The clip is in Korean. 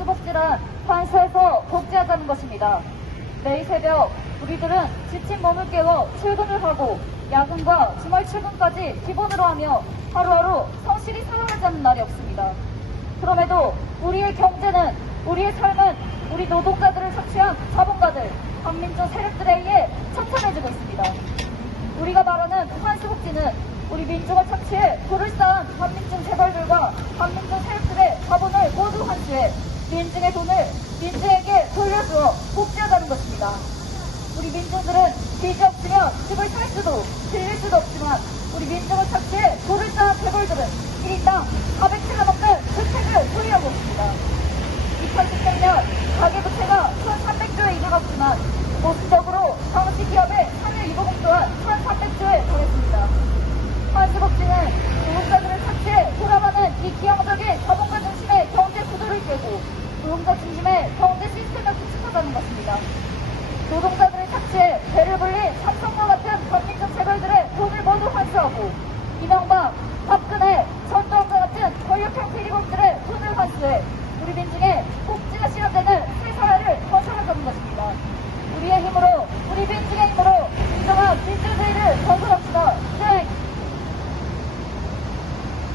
환수복지란 환수해서 복지하자는 것입니다. 매일 새벽 우리들은 지친 몸을 깨워 출근을 하고 야근과 주말 출근까지 기본으로 하며 하루하루 성실히 살아가자는 날이 없습니다. 그럼에도 우리의 경제는 우리의 삶은 우리 노동자들을 착취한 자본가들 반민족 세력들에 의해 천천해지고 있습니다. 우리가 말하는 환수복지는 우리 민족을 착취해 불을 쌓은 반민중 재벌들과 반민중 세력들의 자본을 모두 환수해 민중의 돈을 민중에게 돌려주어 복지하자는 것입니다. 우리 민중들은 빚이 없으면 집을 살 수도 빌릴 수도 없지만 우리 민족을 착취해 불을 쌓은 재벌들은 1인당 400채가 넘는 주택을 소유하고 있습니다. 2013년 가계부채가 1,300조에 이르렀지만 모순적으로 당시 기업의 참여 이보금 또한 1,300조에 달했습니다. 환수복지는 노동자들을 착취해 돌아가는 이 기형적인 자본가 중심의 경제 구조를 깨고 노동자 중심의 경제 시스템을 구축하자는 것입니다. 노동자들을 착취해 배를 불린 삼성과 같은 반민족 재벌들의 돈을 모두 환수하고 이명박, 박근혜, 전두환과 같은 권력형 피리공들의 돈을 환수해 우리 민중의 복지가 실현되는 새 사회를 건설하자는 것입니다. 우리의 힘으로, 우리 민중의 힘으로